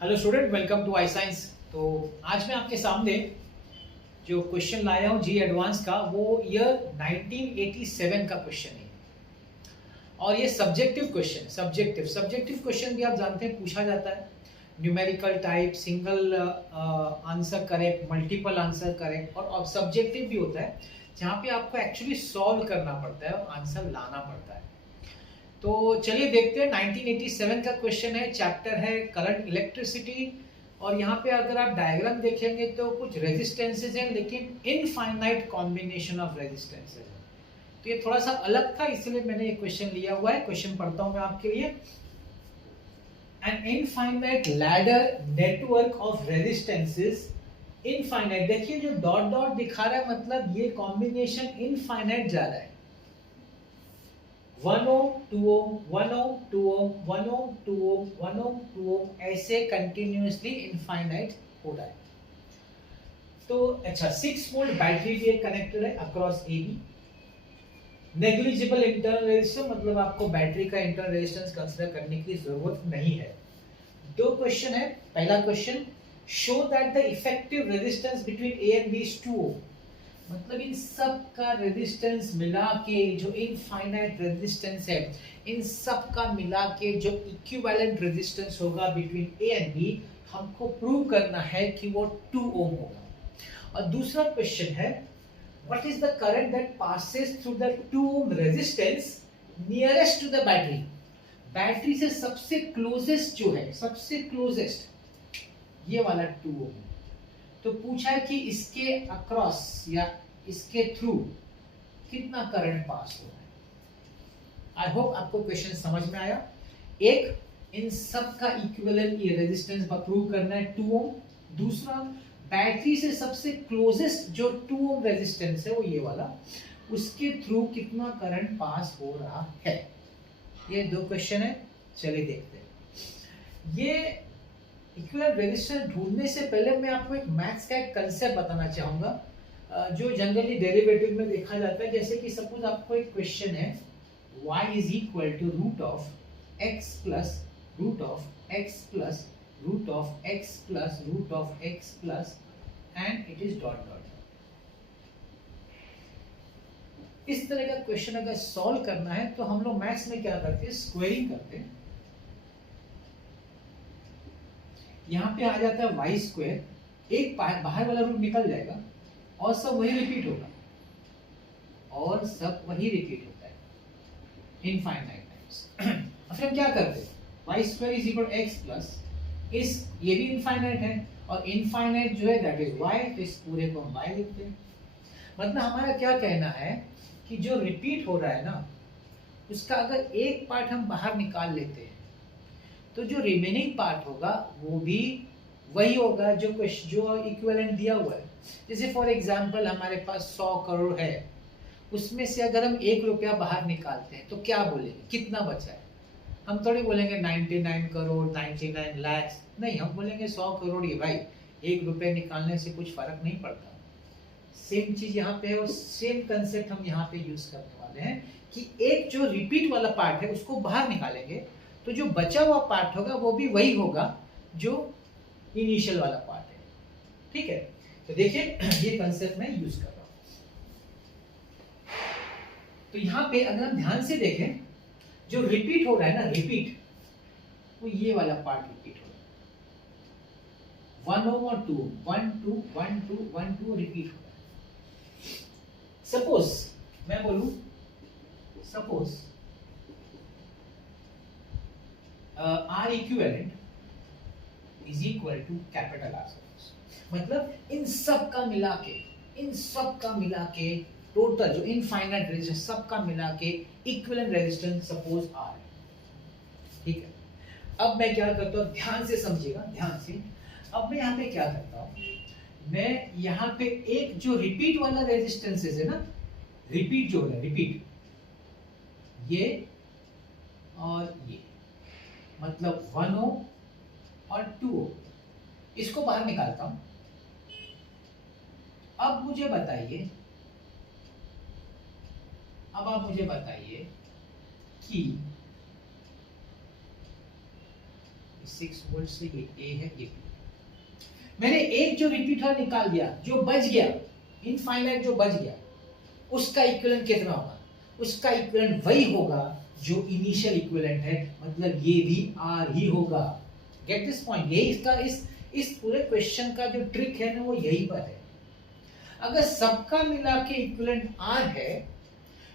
Hello student, welcome to I science. तो आज मैं आपके सामने जो क्वेश्चन लाया हूँ जी एडवांस का, वो ईयर 1987 का क्वेश्चन है। और ये सब्जेक्टिव क्वेश्चन, सब्जेक्टिव क्वेश्चन भी आप जानते हैं पूछा जाता है। Numerical type, single answer correct, multiple answer correct, और सब्जेक्टिव भी होता है जहाँ पे आपको एक्चुअली सॉल्व करना पड़ता है और आंसर लाना पड़ता है। तो चलिए देखते हैं। 1987 का क्वेश्चन है, चैप्टर है करंट इलेक्ट्रिसिटी। और यहाँ पे अगर आप डायग्राम देखेंगे तो कुछ रेजिस्टेंसेज हैं, लेकिन इनफाइनाइट कॉम्बिनेशन ऑफ रेजिस्टेंसेज है। तो ये थोड़ा सा अलग था, इसलिए मैंने ये क्वेश्चन लिया हुआ है। क्वेश्चन पढ़ता हूं मैं आपके लिए। An infinite ladder network of resistances. Infinite, देखिए जो डॉट डॉट दिखा रहा है, मतलब ये कॉम्बिनेशन इनफाइनाइट जा रहा है। 1 ओम 2 ओम 1 ओम 2 ओम 1 ओम 2 ओम 1 ओम 2 ओम, ऐसे कंटिन्यूअसली इनफाइनाइट हो रहा है। तो अच्छा, 6 वोल्ट बैटरी भी कनेक्टेड है across A B. Negligible internal resistance, मतलब आपको बैटरी का इंटरनल रेजिस्टेंस कंसीडर करने की जरूरत नहीं है। दो क्वेश्चन है। पहला question, show that the effective resistance between A and B is 2 ohm. मतलब इन सब का रेजिस्टेंस मिला के, जो इनफाइनाइट रेजिस्टेंस है, इन सब का मिला के जो इक्विवेलेंट रेजिस्टेंस होगा बिटवीन ए एंड बी, हमको प्रूव करना है कि वो 2 ओम होगा। और दूसरा क्वेश्चन है, what is the current that passes through the 2 ohm resistance nearest to the battery. Battery से सबसे क्लोजेस्ट जो है, सबसे क्लोजेस्ट ये वाला 2 ओम। तो पूछा है कि इसके अक्रॉस या इसके थ्रू कितना करंट पास हो रहा है। आई होप आपको क्वेश्चन समझ में आया। एक, इन सब का इक्विवेलेंट ये रेजिस्टेंस प्रूव करना है 2 ओम। दूसरा, बैटरी से सबसे क्लोजेस्ट जो 2 ओम रेजिस्टेंस है, वो ये वाला, उसके थ्रू कितना करंट पास हो रहा है। ये दो क्वेश्चन है, चलिए देखते हैं। ये इक्विवेलेंट रेजिस्टेंस ढूंढने से पहले मैं आपको एक मैथ्स का एक कंसेप्ट बताना चाहूंगा जो जनरली डेरिवेटिव में देखा जाता है। जैसे कि सपोज आपको एक क्वेश्चन है, y is equal to root of x plus root of x plus root of x plus root of x plus and it is dot dot. इस तरह का क्वेश्चन अगर सॉल्व करना है तो हम लोग मैथ्स में क्या करते हैं, स्क्वेयरिंग करते हैं। यहाँ पे आ जाता है वाई स्क्वायर, एक बाहर वाला रूट निकल जाएगा और सब वही रिपीट होगा, और सब वही रिपीट होता है इनफाइनाइट टाइम्स। अब फिर हम क्या करते हैं, y square is equal x plus इस, ये भी इनफाइनाइट है और इनफाइनाइट जो है दैट इज वाई, तो इस पूरे को हम वाई लिखते हैं। मतलब हमारा क्या कहना है कि जो रिपीट हो रहा है ना, उसका अगर एक पार्ट हम बाहर निकाल लेते हैं तो जो रिमेनिंग पार्ट होगा वो भी वही होगा जो इक्विवेलेंट दिया हुआ है। जैसे फॉर एग्जांपल हमारे पास 100 करोड़ है, उसमें से अगर हम 1 रुपया बाहर निकालते हैं तो क्या बोलेंगे, कितना बचा है। हम थोड़ी बोलेंगे 99 करोड़ 99 लाख, नहीं, हम बोलेंगे 100 करोड़ ही भाई, 1 रुपये निकालने से कुछ फर्क नहीं पड़ता। सेम चीज यहाँ पे है और सेम कंसेप्ट हम यहाँ पे यूज करने वाले हैं कि एक जो रिपीट वाला पार्ट है उसको बाहर निकालेंगे तो जो बचा हुआ पार्ट होगा वो भी वही होगा जो इनिशियल वाला पार्ट है। ठीक है, तो देखिए ये कंसेप्ट मैं यूज कर रहा हूं। तो यहां पे अगर हम ध्यान से देखें, जो रिपीट हो रहा है ना, रिपीट, वो ये वाला पार्ट रिपीट हो रहा है। 1 ओम और 2 ओम, 1 2 1 2 1 2 रिपीट हो रहा है। सपोज मैं बोलूं, suppose R equivalent is equal to capital R। मतलब इन सब का मिला के, इन सब का मिला के टोटल जो इनफाइनाइट रेजिस्टेंस सब का मिला के इक्विवेलेंट रेजिस्टेंस सपोज R है। ठीक है, अब मैं क्या करता हूँ, ध्यान से समझिएगा, ध्यान से। अब मैं यहाँ पे क्या करता हूँ, मैं यहाँ पे एक जो रिपीट वाला रेजिस्टेंसेस है ना, रिपीट जो है, रिपीट ये और ये, मतलब 1 ओम और 2 ओम, इसको बाहर निकालता हूं। अब मुझे बताइए, अब आप मुझे बताइए कि 6 वोल्ट से ये ए है, ये बी। मैंने एक जो रिपीटर निकाल दिया, जो बच गया, इनफाइनाइट जो बच गया, उसका इक्विवेलेंट कितना होगा? उसका इक्विवेलेंट वही होगा जो इनिशियल इक्विवेलेंट है, मतलब ये भी आर ही होगा। Get this point? यही इसका इस पूरे क्वेश्चन का जो ट्रिक है ना, वो यही पर है। अगर सबका मिला के इक्विवेलेंट आर है,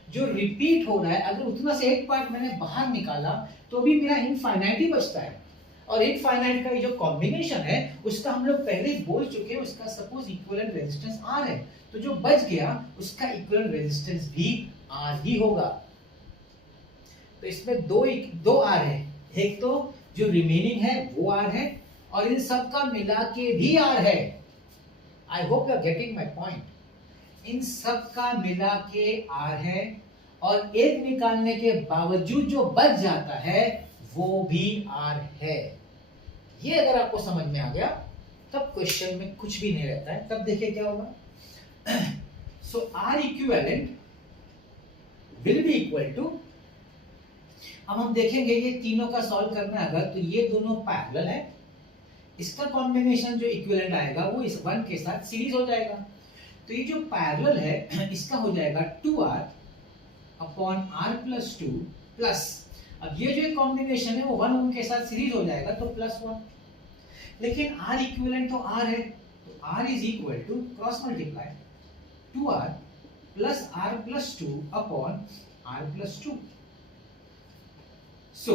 जो रिपीट हो रहा है, अगर उतना से एक पार्ट मैंने बाहर निकाला तो भी मेरा इनफाइनाइट ही बचता है। और इनफाइनाइट का जो कॉम्बिनेशन है उसका हम लोग पहले ही बोल चुके हैं, उसका सपोज इक्विवेलेंट रेजिस्टेंस आर है, तो जो बच गया उसका इक्विवेलेंट रेजिस्टेंस भी आर ही होगा। तो इसमें दो आर है, एक तो जो रिमेनिंग है वो आर है, और इन सब का मिला के भी आर है। I hope you are getting my point. इन सब का मिला के आर है, और एक निकालने के बावजूद जो बच जाता है वो भी आर है। ये अगर आपको समझ में आ गया तब क्वेश्चन में कुछ भी नहीं रहता है। तब देखिए क्या होगा। So R equivalent will be equal to, अब हम देखेंगे ये तीनों का सॉल्व करना है अगर, तो ये दोनों पैरेलल है, इसका कॉम्बिनेशन जो इक्विवेलेंट आएगा वो इस वन के साथ सीरीज हो जाएगा। तो ये जो पैरेलल है इसका हो जाएगा 2r upon r plus 2 plus, अब ये जो कॉम्बिनेशन है वो 1 ओम के साथ सीरीज हो जाएगा तो प्लस 1। लेकिन r इक्विवेलेंट तो r है, तो r is equal to cross multiply 2r plus r plus 2 upon r plus 2। So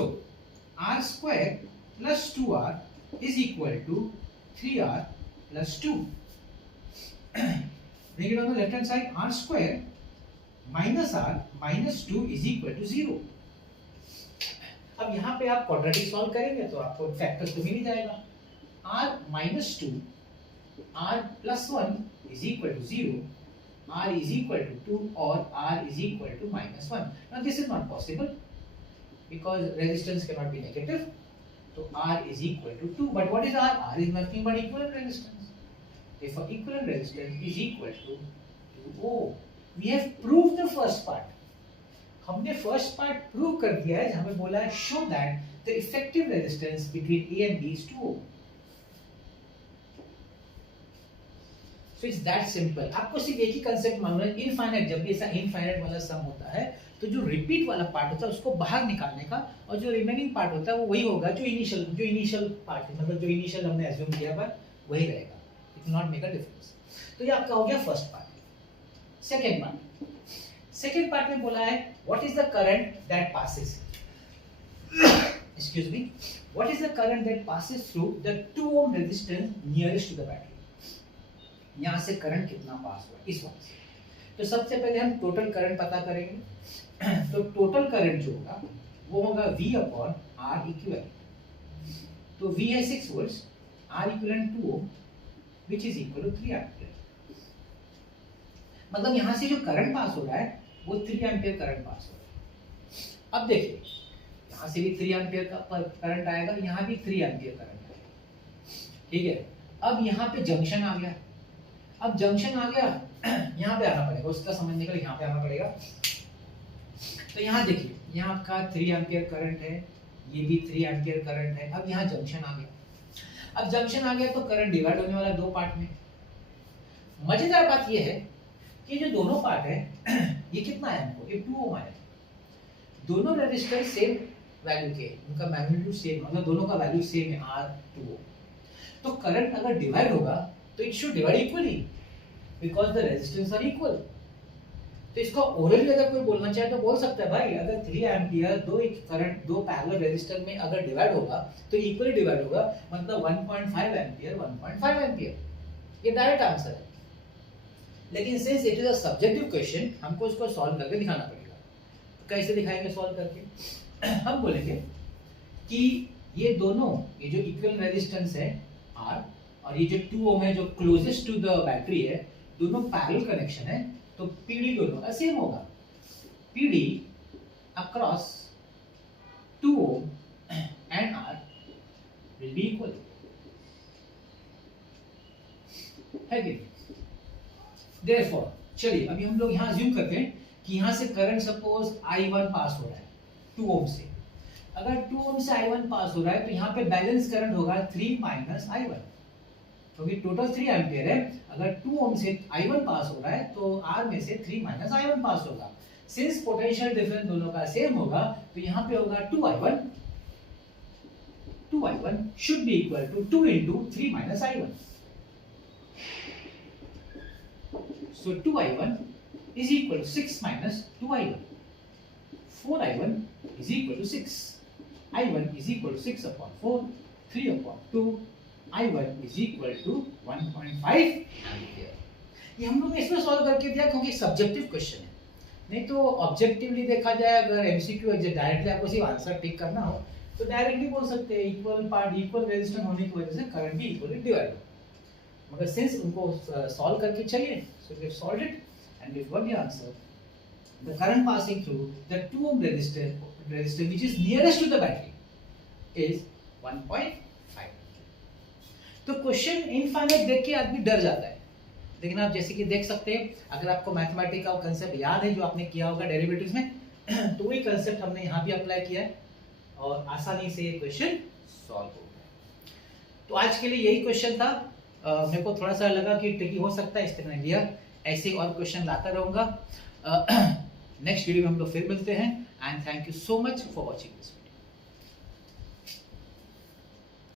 r square plus 2r is equal to 3r plus 2. Bring it on the left hand side. R square minus r minus 2 is equal to 0. अब यहाँ पे आप quadratic solve करेंगे तो आपको factor तो मिल ही जाएगा। r minus 2 r plus 1 is equal to 0, r is equal to 2 or r is equal to minus 1. Now this is not possible because resistance cannot be negative. So R is equal to 2. But what is R? R is nothing but equivalent resistance. Therefore, equivalent resistance is equal to 2 ohm. We have proved the first part. हमने first part prove कर दिया है, हमें बोला है show that the effective resistance between A and B is 2 ohm. So it's that simple. आपको सिर्फ एक ही कंसेप्ट मालूम है, इनफाइनाइट, जब भी ऐसा इनफाइनाइट वाला सम होता है तो जो रिपीट वाला पार्ट होता है उसको बाहर निकालने का, और जो रिमेनिंग पार्ट होता है वो वही होगा जो इनिशियल पार्ट है, मतलब जो इनिशियल हमने एज्यूम किया पर वही रहेगा। It will not make a difference. तो ये आपका हो गया फर्स्ट पार्ट। सेकंड पार्ट में बोला है what is the current that passes, excuse me, what is the current that passes through the 2 ohm resistance nearest to the battery. यहां से करंट कितना पास हुआ इस वक्त से। तो सबसे पहले हम टोटल करंट पता करेंगे। तो टोटल करंट जो होगा वो होगा V अपॉन R इक्विवेलेंट। तो V है 6 volts, R equivalent 2 ohm which is equal to 3 ampere. मतलब यहां से जो करंट पास हो रहा है वो 3 एम्पीयर करंट पास हो रहा है। अब देखिए यहां से भी 3 एम्पीयर का करंट आएगा, यहां भी 3 एम्पीयर करंट आएगा, ठीक है। अब यहां पे जंक्शन आ गया, अब जंक्शन आ गया यहां पे आना पड़ेगा, उसका समझने के लिए यहां पे आना पड़ेगा। तो यहाँ देखिए यहाँ का 3 एम्पीयर करंट है, ये भी 3 एम्पीयर करंट है। अब यहाँ जंक्शन आ गया, अब जंक्शन आ गया तो करंट डिवाइड होने वाला है दो पार्ट में। मजेदार बात ये है कि जो दोनों पार्ट है ये कितना है हमको, ये 2 ओम है। दोनों रेजिस्टर सेम वैल्यू के, उनका मैग्नीट्यूड सेम, मतलब दोनों का वैल्यू सेम है R 2 ओम। तो करंट अगर डिवाइड होगा तो it should divide equally because the resistance R equal. तो इसको ओरली अगर कोई बोलना चाहे तो बोल सकता है भाई अगर 3 एम्पीयर दो पैरेलल रेजिस्टर में अगर डिवाइड होगा तो इक्वली डिवाइड होगा, मतलब 1.5 एम्पीयर 1.5 एम्पीयर। ये डायरेक्ट आंसर है। लेकिन since it is a subjective question हमको इसको सॉल्व करके दिखाना पड़ेगा। तो कैसे दिखाएंगे सॉल्व करके? हम बोलेंगे कि ये दोनों, ये जो इक्वल रेजिस्टेंस है R और ये जो 2 ओम है जो क्लोजेस्ट टू द बैटरी है, दोनों पैरेलल कनेक्शन है, तो PD दोनों का सेम होगा। PD across 2 ohm and R will be equal, है कि? देयरफॉर चलिए अभी हम लोग यहाँ अज्यूम करते हैं कि यहाँ से करंट सपोज I1 पास हो रहा है 2 ओम से। अगर 2 ओम से I1 पास हो रहा है तो यहाँ पे बैलेंस करंट होगा 3 माइनस I1, क्योंकि टोटल 3 एम्पियर है। अगर 2 ओम से I1 पास हो रहा है तो R में से 3 माइनस I1 पास होगा। सिंस पोटेंशियल डिफरेंस दोनों का सेम होगा तो यहाँ पे होगा 2I1 should be equal to 2 into 3 minus I1. So 2I1 is equal to 6 minus 2I1. 4I1 is equal to 6. I1 is equal to 6 upon 4, 3 upon 2. I1 is equal to 1.5 ampere. ये हम लोग ने इसमें सॉल्व करके दिया क्योंकि subjective question है। नहीं तो ऑब्जेक्टिवली देखा जाए, अगर एमसीक्यू डायरेक्टली आपको सिर्फ आंसर टिक करना हो तो डायरेक्टली बोल सकते हैं इक्वल पार्ट इक्वल रेजिस्टेंस होने की वजह से करंट भी इक्वली डिवाइड हो। मगर सिंस उनको सॉल्व करके चाहिए so we have solved it and we got the answer. The current passing through the 2 ohm resistor which is nearest to the battery is 1.5। तो क्वेश्चन इनफाइनाइट देख के आदमी डर जाता है, लेकिन आप जैसे कि देख सकते हैं अगर आपको मैथमेटिक्स का कांसेप्ट याद है जो आपने किया होगा डेरिवेटिव्स में तो वही कांसेप्ट हमने यहाँ भी अप्लाई किया है और आसानी से ये क्वेश्चन सॉल्व हो गया। तो आज के लिए यही क्वेश्चन था। मेरे को थोड़ा सा लगा कि ट्रिकी हो सकता है, इसलिए मैंने लिया। ऐसे और क्वेश्चन लाता रहूंगा। नेक्स्ट वीडियो में हम लोग फिर मिलते हैं and thank you so much for watching this.